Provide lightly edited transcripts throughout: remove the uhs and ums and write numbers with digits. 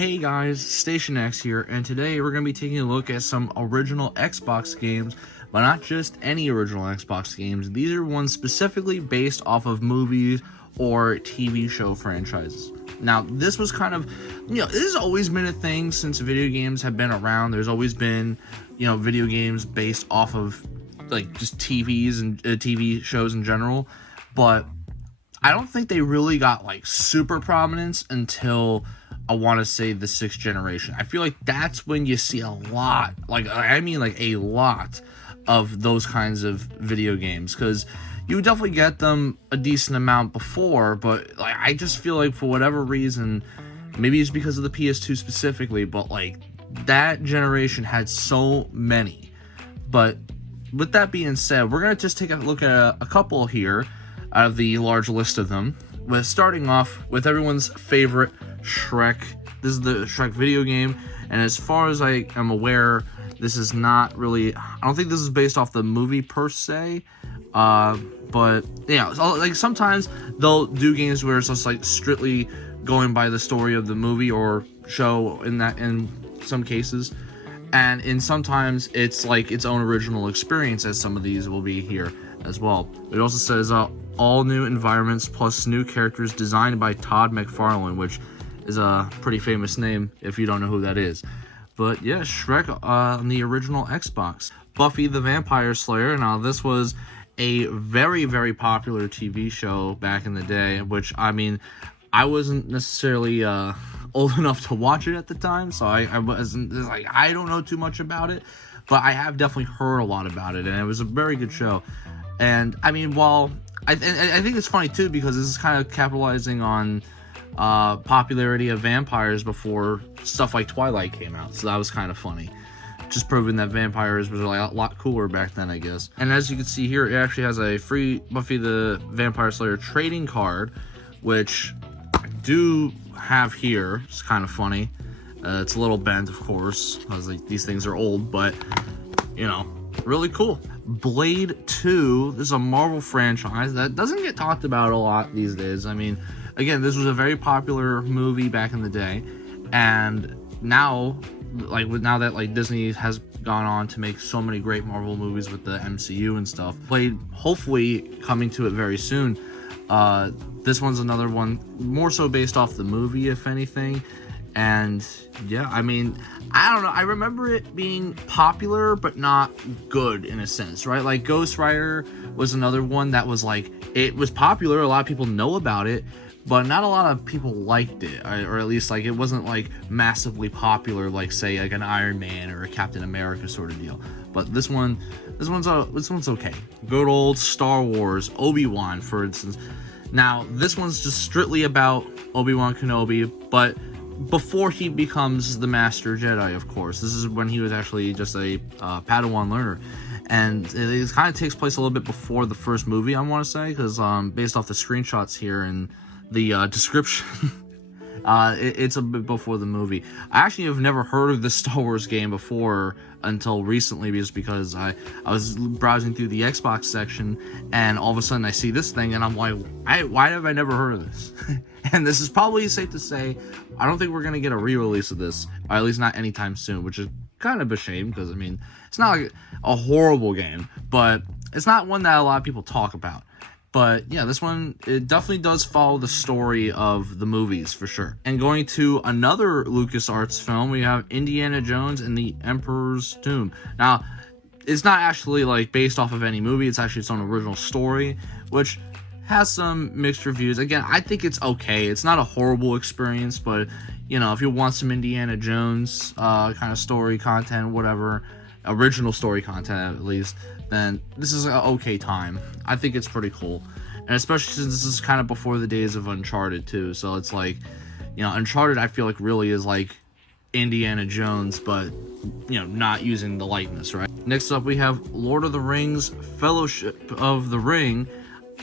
Hey guys, Station X here, and today we're going to be taking a look at some original Xbox games, but not just any original Xbox games. These are ones specifically based off of movies or TV show franchises. Now, this was kind of, this has always been a thing since video games have been around. There's always been, video games based off of, just TVs and TV shows in general, but I don't think they really got, super prominence until I want to say the 6th generation. I feel like that's when you see a lot, a lot of those kinds of video games, because you would definitely get them a decent amount before, but I just feel like for whatever reason, maybe it's because of the PS2 specifically, but that generation had so many. But with that being said, we're going to just take a look at a couple here out of the large list of them, with starting off with everyone's favorite Shrek. This is the Shrek video game, and as far as I am aware, this is not really, I don't think this is based off the movie per se, but yeah, sometimes they'll do games where it's just strictly going by the story of the movie or show in some cases, and sometimes it's its own original experience, as some of these will be here as well. It also says all new environments plus new characters designed by Todd McFarlane, which is a pretty famous name if you don't know who that is. But yeah, Shrek on the original Xbox. Buffy the Vampire Slayer. Now, this was a very, very popular TV show back in the day, which, I wasn't necessarily old enough to watch it at the time, so I wasn't, I don't know too much about it, but I have definitely heard a lot about it, and it was a very good show. And, while I think it's funny, too, because this is kind of capitalizing on popularity of vampires before stuff like Twilight came out, so that was kind of funny. Just proving that vampires was a lot cooler back then, I guess. And as you can see here, it actually has a free Buffy the Vampire Slayer trading card, which I do have here. It's kind of funny. It's a little bent, of course, because these things are old, but, really cool. Blade 2, this is a Marvel franchise that doesn't get talked about a lot these days. Again, this was a very popular movie back in the day, and now, now that Disney has gone on to make so many great Marvel movies with the MCU and stuff, Blade hopefully coming to it very soon. This one's another one more so based off the movie, if anything. And yeah, I don't know, I remember it being popular but not good in a sense, right? Ghost Rider was another one that was it was popular, a lot of people know about it, but not a lot of people liked it, or at least it wasn't massively popular, say an Iron Man or a Captain America sort of deal. But this one's okay. Good old Star Wars, ObiWan, for instance. Now, this one's just strictly about ObiWan Kenobi, but before he becomes the Master Jedi, of course. This is when he was actually just a Padawan learner. And it kind of takes place a little bit before the first movie, I want to say, because based off the screenshots here and the description, it's a bit before the movie. I actually have never heard of this Star Wars game before until recently, just because I was browsing through the Xbox section, and all of a sudden I see this thing, and I'm like, why have I never heard of this? And this is probably safe to say, I don't think we're going to get a re-release of this, or at least not anytime soon, which is kind of a shame, because, it's not a horrible game, but it's not one that a lot of people talk about. But yeah, this one, it definitely does follow the story of the movies, for sure. And going to another LucasArts film, we have Indiana Jones and the Emperor's Tomb. Now, it's not actually based off of any movie, it's actually its own original story, which has some mixed reviews. Again, I think it's okay. It's not a horrible experience, but if you want some Indiana Jones kind of story content, whatever, original story content at least, then this is an okay time. I think it's pretty cool, and especially since this is kind of before the days of Uncharted too, so it's Uncharted I feel really is Indiana Jones, but not using the likeness, right? Next up, we have Lord of the Rings Fellowship of the Ring.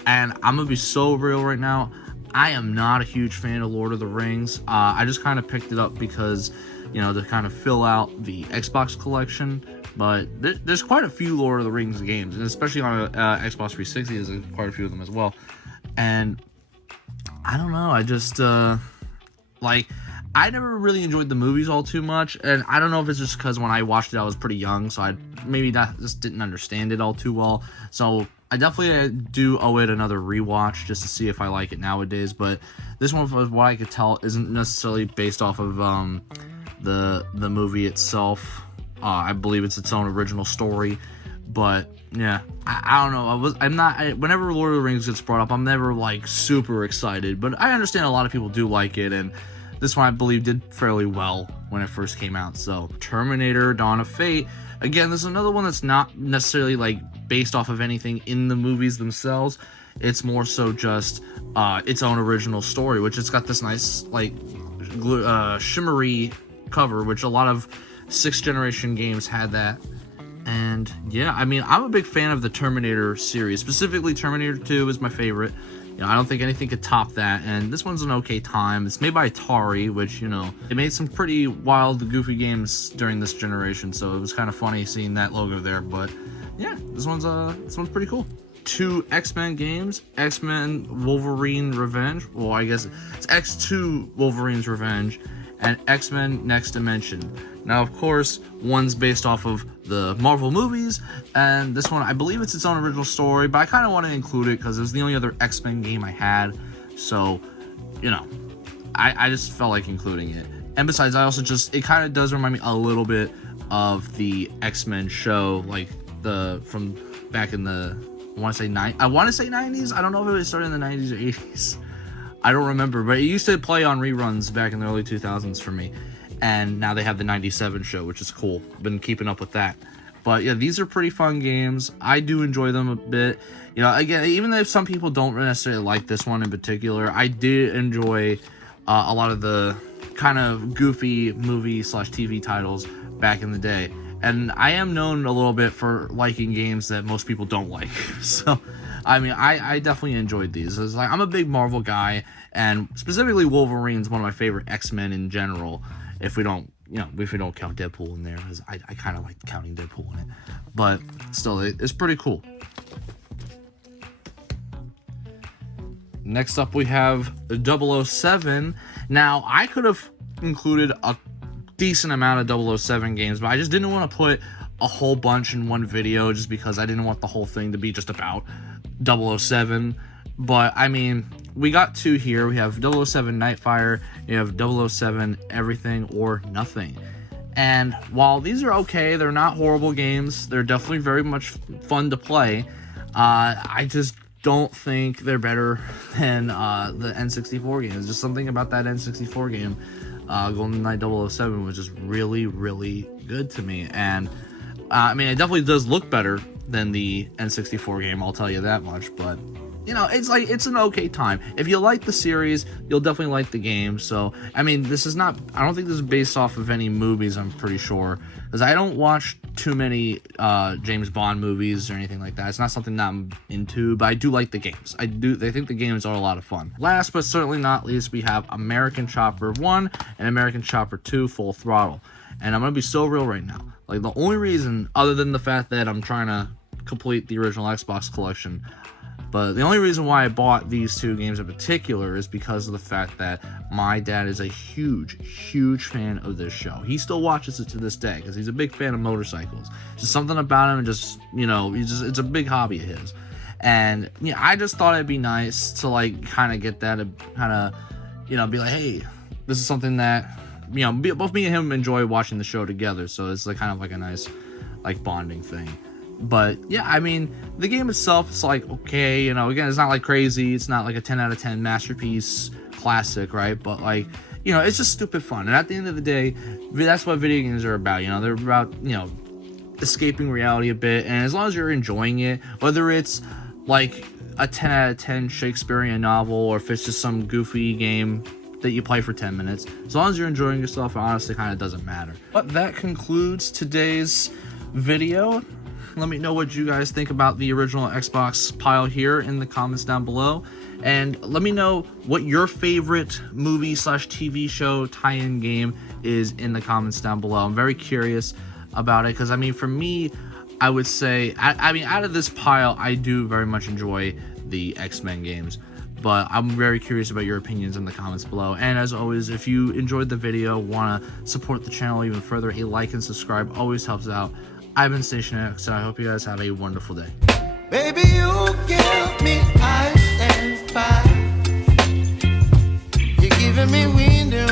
And I'm going to be so real right now, I am not a huge fan of Lord of the Rings. I just kind of picked it up because, to kind of fill out the Xbox collection. But there's quite a few Lord of the Rings games, and especially on Xbox 360, there's quite a few of them as well. And I don't know, I just, I never really enjoyed the movies all too much, and I don't know if it's just because when I watched it I was pretty young, so I maybe just didn't understand it all too well. So I definitely do owe it another rewatch just to see if I like it nowadays. But this one, from what I could tell, isn't necessarily based off of the movie itself. I believe it's its own original story. But yeah, I don't know. Whenever Lord of the Rings gets brought up, I'm never like super excited. But I understand a lot of people do like it, and this one I believe did fairly well when it first came out. So Terminator: Dawn of Fate. Again, this is another one that's not necessarily like based off of anything in the movies themselves. It's more so just its own original story, which it's got this nice like shimmery cover, which a lot of 6th generation games had that. And yeah, I mean, I'm a big fan of the Terminator series. Specifically, Terminator 2 is my favorite. You know, I don't think anything could top that, and this one's an okay time. It's made by Atari, which, you know, they made some pretty wild, goofy games during this generation, so it was kind of funny seeing that logo there. But yeah, this one's pretty cool. 2 X-Men games: X-Men Wolverine Revenge. Well, I guess it's X2 Wolverine's Revenge, and X-Men Next Dimension. Now, of course, one's based off of the Marvel movies, and this one, I believe it's its own original story, but I kind of want to include it because it was the only other X-Men game I had, so, you know, I just felt like including it. And besides, it kind of does remind me a little bit of the X-Men show, like, from back in the, I want to say 90s? I don't know if it started in the 90s or 80s. I don't remember, but it used to play on reruns back in the early 2000s for me. And now they have the 97 show, which is cool. Been keeping up with that. But yeah, these are pretty fun games. I do enjoy them a bit. You know, again, even if some people don't necessarily like this one in particular, I did enjoy a lot of the kind of goofy movie/TV titles back in the day. And I am known a little bit for liking games that most people don't like. So, I mean, I definitely enjoyed these. It's like, I'm a big Marvel guy, and specifically Wolverine's one of my favorite X-Men in general. If we don't count Deadpool in there, because I kind of like counting Deadpool in it. But still, it's pretty cool. Next up, we have 007. Now, I could have included a decent amount of 007 games, but I just didn't want to put a whole bunch in one video just because I didn't want the whole thing to be just about 007. But, I mean, we got 2 here. We have 007 Nightfire, you have 007 Everything or Nothing. And while these are okay, they're not horrible games. They're definitely very much fun to play. I just don't think they're better than the N64 games. Just something about that N64 game, GoldenEye 007, was just really, really good to me. And, I mean, it definitely does look better than the N64 game, I'll tell you that much, but you know, it's an okay time. If you like the series, you'll definitely like the game. So, I mean, I don't think this is based off of any movies, I'm pretty sure, because I don't watch too many James Bond movies or anything like that. It's not something that I'm into, but I do like the games. I think the games are a lot of fun. Last but certainly not least, we have American Chopper 1 and American Chopper 2 Full Throttle. And I'm going to be so real right now. Like, the only reason, other than the fact that I'm trying to complete the original Xbox collection, but the only reason why I bought these 2 games in particular is because of the fact that my dad is a huge, huge fan of this show. He still watches it to this day because he's a big fan of motorcycles. Just something about him, just, you know, it's a big hobby of his. And, you know, I just thought it'd be nice to, like, kind of get that, kind of, you know, be like, hey, this is something that, you know, both me and him enjoy watching the show together. So it's like kind of like a nice, like, bonding thing. But yeah, I mean, the game itself is like, okay, you know, again, it's not like crazy, it's not like a 10 out of 10 masterpiece classic, right? But like, you know, it's just stupid fun. And at the end of the day, that's what video games are about. You know, they're about, you know, escaping reality a bit. And as long as you're enjoying it, whether it's like a 10 out of 10 Shakespearean novel, or if it's just some goofy game that you play for 10 minutes, as long as you're enjoying yourself, it honestly kind of doesn't matter. But that concludes today's video. Let me know what you guys think about the original Xbox pile here in the comments down below. And let me know what your favorite movie/TV show tie-in game is in the comments down below. I'm very curious about it because, I mean, for me, I would say, I mean, out of this pile, I do very much enjoy the X-Men games. but I'm very curious about your opinions in the comments below. And as always, if you enjoyed the video, want to support the channel even further, a like and subscribe always helps out. I've been Station X, and I hope you guys have a wonderful day. Baby, you give me ice and fire. You're giving me wind and